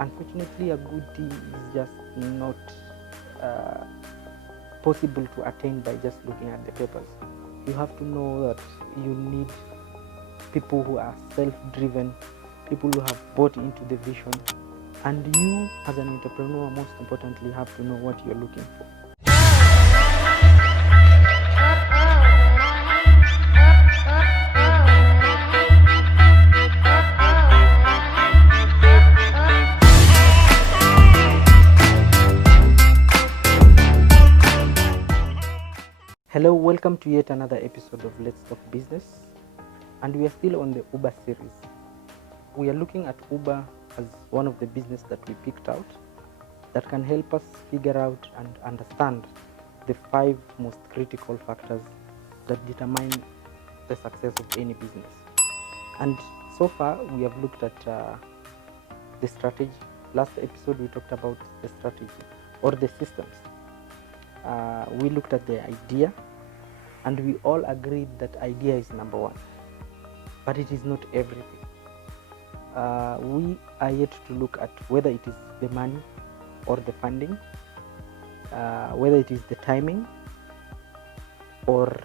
Unfortunately, a good team is just not uh, possible to attain by just looking at the papers. You have to know that you need people who are self-driven, people who have bought into the vision, and you as an entrepreneur, most importantly, have to know what you're looking for. Hello, welcome to yet another episode of Let's Talk Business, and we are still on the Uber series. We are looking at Uber as one of the business that we picked out that can help us figure out and understand the 5 most critical factors that determine the success of any business. And so far we have looked at the strategy. Last episode we talked about the strategy or the systems. We looked at the idea, and we all agreed that idea is number 1, but it is not everything. We are yet to look at whether it is the money or the funding, whether it is the timing, or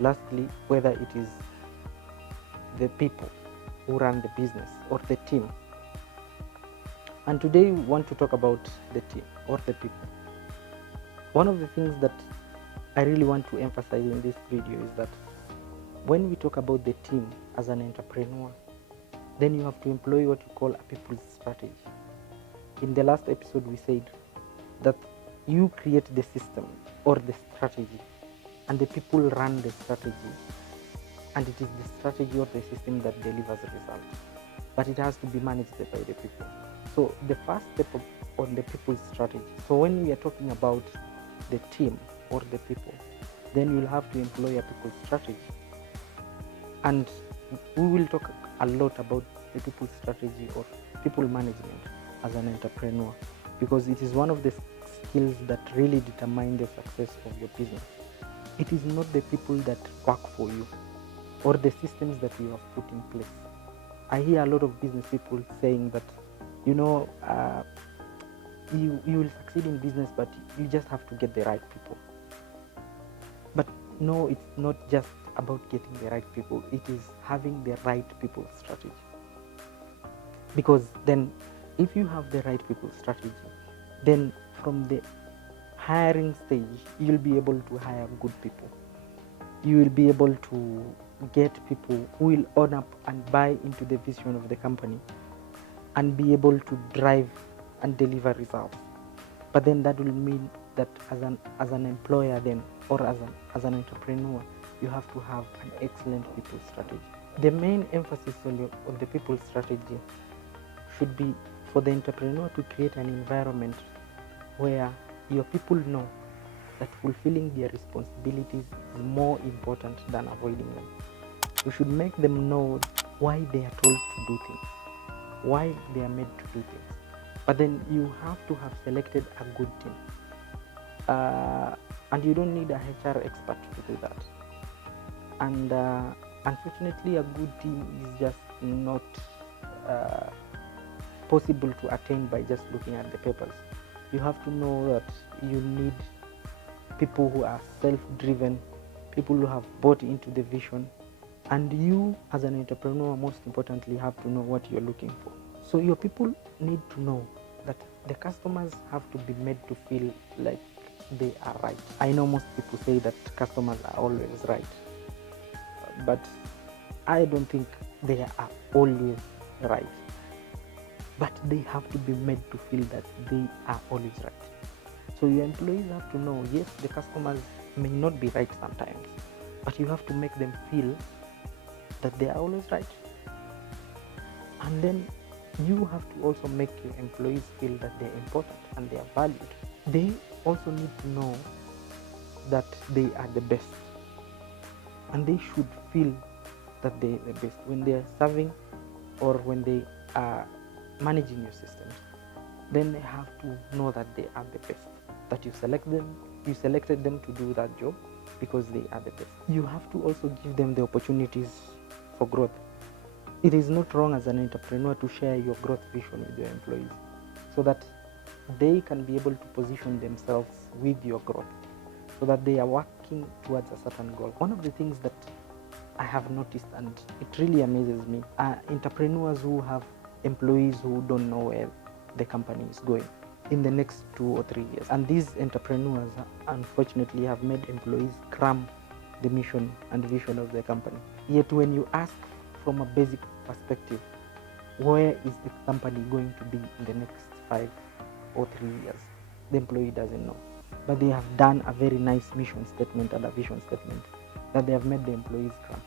lastly, whether it is the people who run the business or the team. And today we want to talk about the team or the people. One of the things that I really want to emphasize in this video is that when we talk about the team as an entrepreneur, then you have to employ what you call a people's strategy. In the last episode, we said that you create the system or the strategy, and the people run the strategy, and it is the strategy or the system that delivers results, but it has to be managed by the people. So the first step on the people's strategy. So when we are talking about the team or the people, then you'll have to employ a people's strategy, and we will talk a lot about the people strategy or people management as an entrepreneur, because it is one of the skills that really determine the success of your business. It is not the people that work for you or the systems that you have put in place. I hear a lot of business people saying that, you will succeed in business, but you just have to get the right people. But no, it's not just about getting the right people, it is having the right people strategy. Because then if you have the right people strategy, then from the hiring stage, you'll be able to hire good people. You will be able to get people who will own up and buy into the vision of the company and be able to drive and deliver results. But then that will mean that as an employer then, or as an entrepreneur, you have to have an excellent people strategy. The main emphasis on the people strategy should be for the entrepreneur to create an environment where your people know that fulfilling their responsibilities is more important than avoiding them. You should make them know why they are told to do things, why they are made to do things. But then you have to have selected a good team, and you don't need a HR expert to do that. And unfortunately, a good team is just not possible to attain by just looking at the papers. You have to know that you need people who are self-driven, people who have bought into the vision, and you as an entrepreneur, most importantly, have to know what you're looking for. So your people need to know that the customers have to be made to feel like they are right. I know most people say that customers are always right, but I don't think they are always right. But they have to be made to feel that they are always right. So your employees have to know, yes, the customers may not be right sometimes, but you have to make them feel that they are always right. And then you have to also make your employees feel that they're important and they are valued. They also need to know that they are the best, and they should feel that they are the best when they are serving or when they are managing your systems. Then they have to know that they are the best, that you selected them to do that job because they are the best. You have to also give them the opportunities for growth. It is not wrong as an entrepreneur to share your growth vision with your employees. so that they can be able to position themselves with your growth, so that they are working towards a certain goal. One of the things that I have noticed, and it really amazes me, are entrepreneurs who have employees who don't know where the company is going in the next 2 or 3 years. And these entrepreneurs, unfortunately, have made employees cram the mission and vision of the company. Yet when you ask from a basic perspective, where is the company going to be in the next 5 or 3 years, the employee doesn't know. But they have done a very nice mission statement and a vision statement that they have made the employees cram.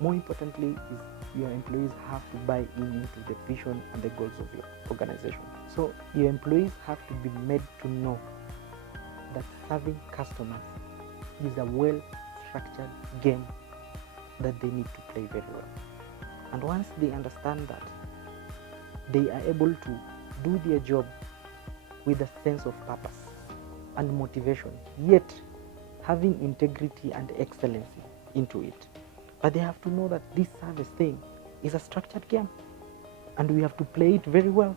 More importantly is your employees have to buy into the vision and the goals of your organization. So your employees have to be made to know that serving customers is a well-structured game that they need to play very well. And once they understand that, they are able to do their job with a sense of purpose and motivation, yet having integrity and excellency into it. But they have to know that this service thing is a structured game, and we have to play it very well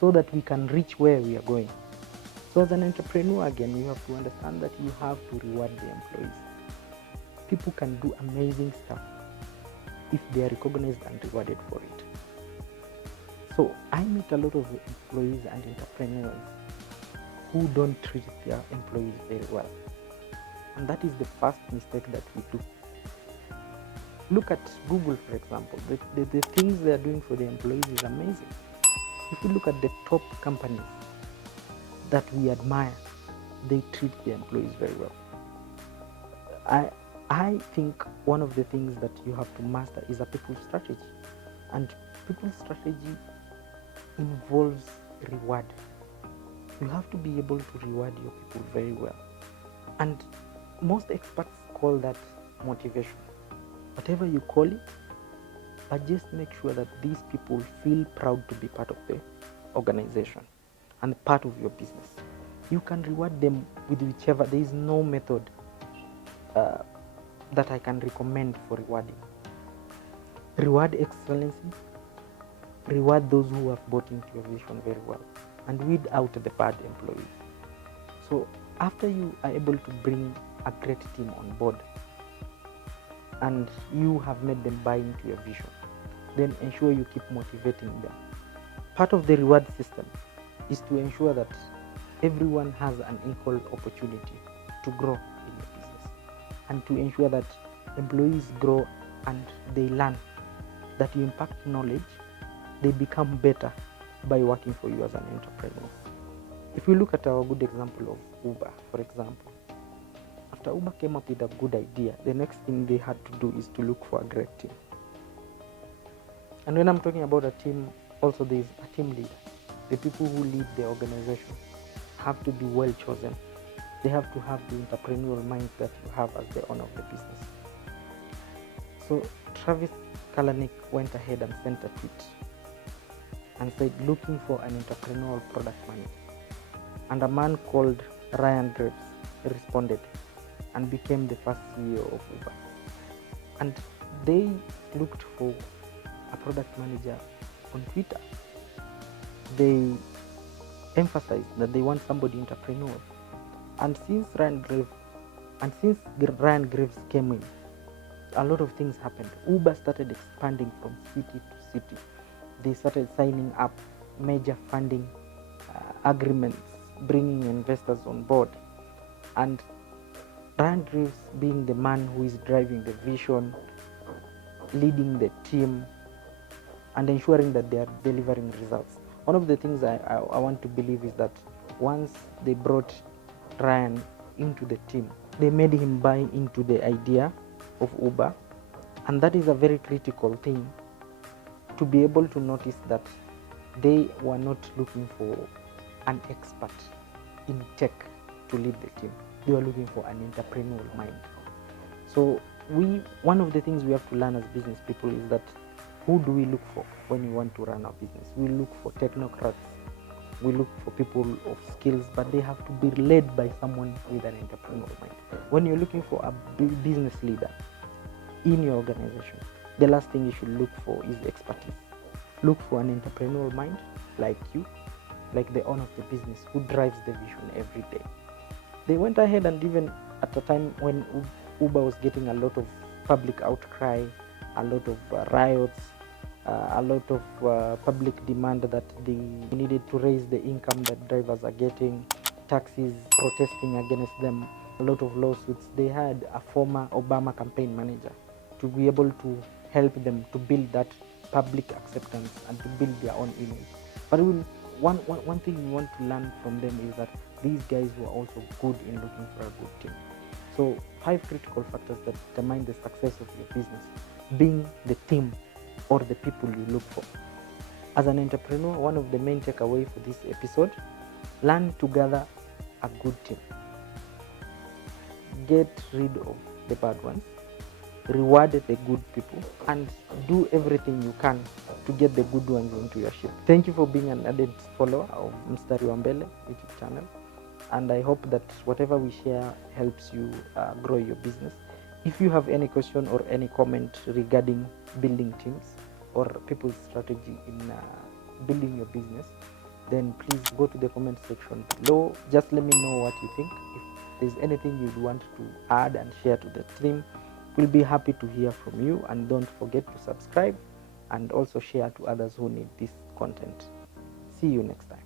so that we can reach where we are going. So as an entrepreneur, again, you have to understand that you have to reward the employees. People can do amazing stuff if they are recognized and rewarded for it. So I meet a lot of employees and entrepreneurs who don't treat their employees very well. And that is the first mistake that we do. Look at Google, for example. The things they are doing for the employees is amazing. If you look at the top companies that we admire, they treat their employees very well. I think one of the things that you have to master is a people strategy. And people strategy involves reward. You have to be able to reward your people very well. And most experts call that motivation. Whatever you call it, but just make sure that these people feel proud to be part of the organization and part of your business. You can reward them with whichever. There is no method that I can recommend for rewarding. Reward excellency, reward those who have bought into your vision very well, and weed out the bad employees. So after you are able to bring a great team on board and you have made them buy into your vision, then ensure you keep motivating them. Part of the reward system is to ensure that everyone has an equal opportunity to grow in your business, and to ensure that employees grow and they learn, that you impact knowledge, they become better by working for you as an entrepreneur. If we look at our good example of Uber, for example, after Uber came up with a good idea, the next thing they had to do is to look for a great team. And when I'm talking about a team, also there is a team leader. The people who lead the organization have to be well chosen. They have to have the entrepreneurial mind that you have as the owner of the business. So Travis Kalanick went ahead and sent a tweet and said, looking for an entrepreneurial product manager. And a man called Ryan Graves responded and became the first CEO of Uber. And they looked for a product manager on Twitter. They emphasized that they want somebody entrepreneurial. And since Ryan Graves came in, a lot of things happened. Uber started expanding from city to city. They started signing up major funding agreements, bringing investors on board. And Ryan Graves, being the man who is driving the vision, leading the team, and ensuring that they are delivering results. One of the things I want to believe is that once they brought Ryan into the team, they made him buy into the idea of Uber. And that is a very critical thing, to be able to notice that they were not looking for an expert in tech to lead the team. They were looking for an entrepreneurial mind. So one of the things we have to learn as business people is that who do we look for when we want to run our business? We look for technocrats. We look for people of skills, but they have to be led by someone with an entrepreneurial mind. When you're looking for a business leader in your organization, the last thing you should look for is expertise. Look for an entrepreneurial mind like you, like the owner of the business, who drives the vision every day. They went ahead, and even at a time when Uber was getting a lot of public outcry, a lot of riots, a lot of public demand that they needed to raise the income that drivers are getting, taxis protesting against them, a lot of lawsuits. They had a former Obama campaign manager to be able to help them to build that public acceptance and to build their own image. But one thing we want to learn from them is that these guys were also good in looking for a good team. So 5 critical factors that determine the success of your business, being the team or the people you look for. As an entrepreneur, one of the main takeaways for this episode: learn to gather a good team. Get rid of the bad ones, reward the good people, and do everything you can to get the good ones into your ship. Thank you for being an added follower of Mstari wa Mbele YouTube channel, and I hope that whatever we share helps you grow your business. If you have any question or any comment regarding building teams or people's strategy in building your business, then please go to the comment section below. Just let me know what you think. If there's anything you'd want to add and share to the team, we'll be happy to hear from you. And don't forget to subscribe and also share to others who need this content. See you next time.